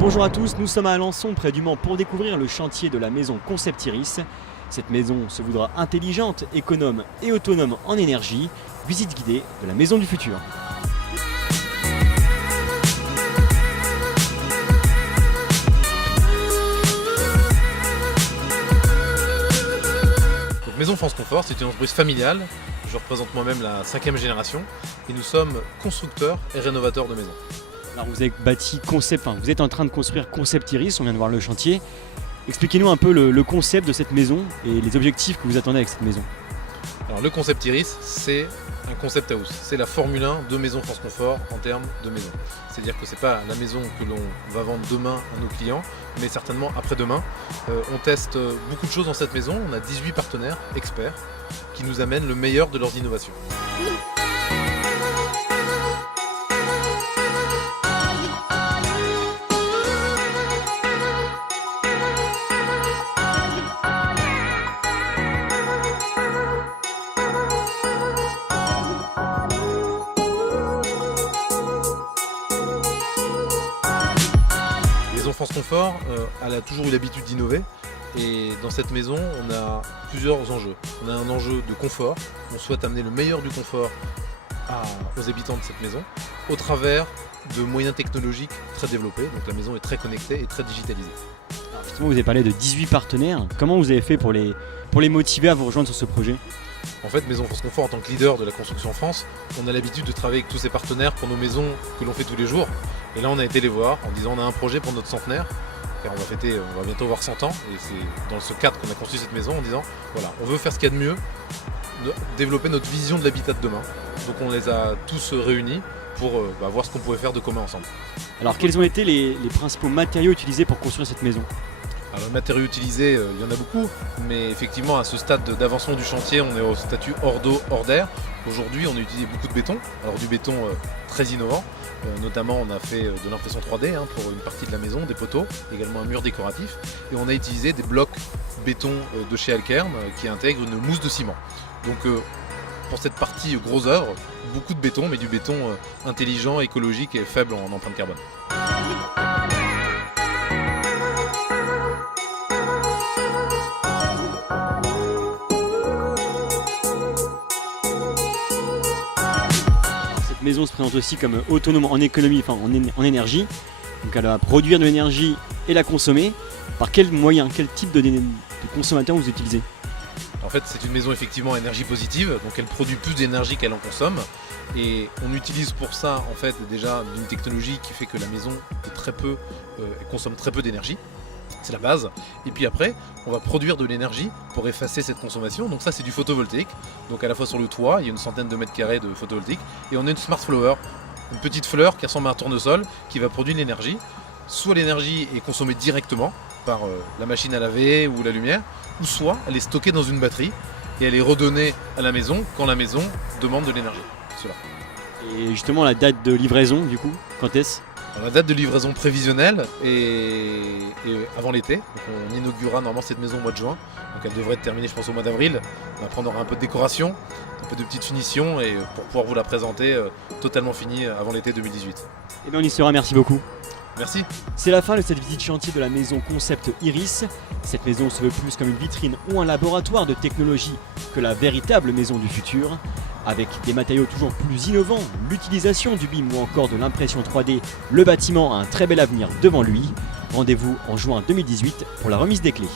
Bonjour à tous, nous sommes à Alençon près du Mans pour découvrir le chantier de la maison Concept Iris. Cette maison se voudra intelligente, économe et autonome en énergie. Visite guidée de la maison du futur. Donc, Maison France Confort, c'est une entreprise familiale. Je représente moi-même la 5e génération et nous sommes constructeurs et rénovateurs de maisons. Alors vous avez bâti Concept, vous êtes en train de construire Concept Iris, on vient de voir le chantier. Expliquez-nous un peu le concept de cette maison et les objectifs que vous attendez avec cette maison. Alors le Concept Iris, c'est un concept house. C'est la Formule 1 de Maison France Confort en termes de maison. C'est-à-dire que ce n'est pas la maison que l'on va vendre demain à nos clients, mais certainement après-demain. On teste beaucoup de choses dans cette maison. On a 18 partenaires experts qui nous amènent le meilleur de leurs innovations. Maison France Confort, elle a toujours eu l'habitude d'innover et dans cette maison on a plusieurs enjeux. On a un enjeu de confort, on souhaite amener le meilleur du confort aux habitants de cette maison au travers de moyens technologiques très développés, donc la maison est très connectée et très digitalisée. Alors justement, vous avez parlé de 18 partenaires, comment vous avez fait pour les motiver à vous rejoindre sur ce projet? En fait, Maison France Confort, en tant que leader de la construction en France, on a l'habitude de travailler avec tous ces partenaires pour nos maisons que l'on fait tous les jours. Et là, on a été les voir en disant on a un projet pour notre centenaire, car on va bientôt avoir 100 ans, et c'est dans ce cadre qu'on a construit cette maison en disant voilà, on veut faire ce qu'il y a de mieux, développer notre vision de l'habitat de demain. Donc on les a tous réunis pour voir ce qu'on pouvait faire de commun ensemble. Alors quels ont été les principaux matériaux utilisés pour construire cette maison? Alors, les matériaux utilisés, il y en a beaucoup, mais effectivement à ce stade d'avancement du chantier, on est au statut hors d'eau, hors d'air. Aujourd'hui, on a utilisé beaucoup de béton, alors du béton très innovant, notamment on a fait de l'impression 3D pour une partie de la maison, des poteaux, également un mur décoratif, et on a utilisé des blocs béton de chez Alkern qui intègrent une mousse de ciment. Donc pour cette partie gros œuvre, beaucoup de béton, mais du béton intelligent, écologique et faible en empreinte carbone. Cette maison se présente aussi comme autonome en économie, en énergie. Donc elle va produire de l'énergie et la consommer. Par quels moyens, quel type de consommateur vous utilisez? En fait, c'est une maison effectivement à énergie positive, donc elle produit plus d'énergie qu'elle en consomme. Et on utilise pour ça en fait déjà une technologie qui fait que la maison consomme très peu d'énergie. C'est la base. Et puis après, on va produire de l'énergie pour effacer cette consommation. Donc ça, c'est du photovoltaïque. Donc à la fois sur le toit, il y a une centaine de mètres carrés de photovoltaïque. Et on a une smart flower, une petite fleur qui ressemble à un tournesol qui va produire de l'énergie. Soit l'énergie est consommée directement par la machine à laver ou la lumière, ou soit elle est stockée dans une batterie et elle est redonnée à la maison quand la maison demande de l'énergie. Et justement, la date de livraison, du coup, quand est-ce? La date de livraison prévisionnelle est avant l'été. Donc on inaugurera normalement cette maison au mois de juin. Donc elle devrait être terminée, je pense, au mois d'avril. Après, on aura un peu de décoration, un peu de petites finitions et pour pouvoir vous la présenter totalement finie avant l'été 2018. Eh bien, on y sera, merci beaucoup. Merci. C'est la fin de cette visite chantier de la maison Concept Iris. Cette maison se veut plus comme une vitrine ou un laboratoire de technologie que la véritable maison du futur. Avec des matériaux toujours plus innovants, l'utilisation du BIM ou encore de l'impression 3D, le bâtiment a un très bel avenir devant lui. Rendez-vous en juin 2018 pour la remise des clés.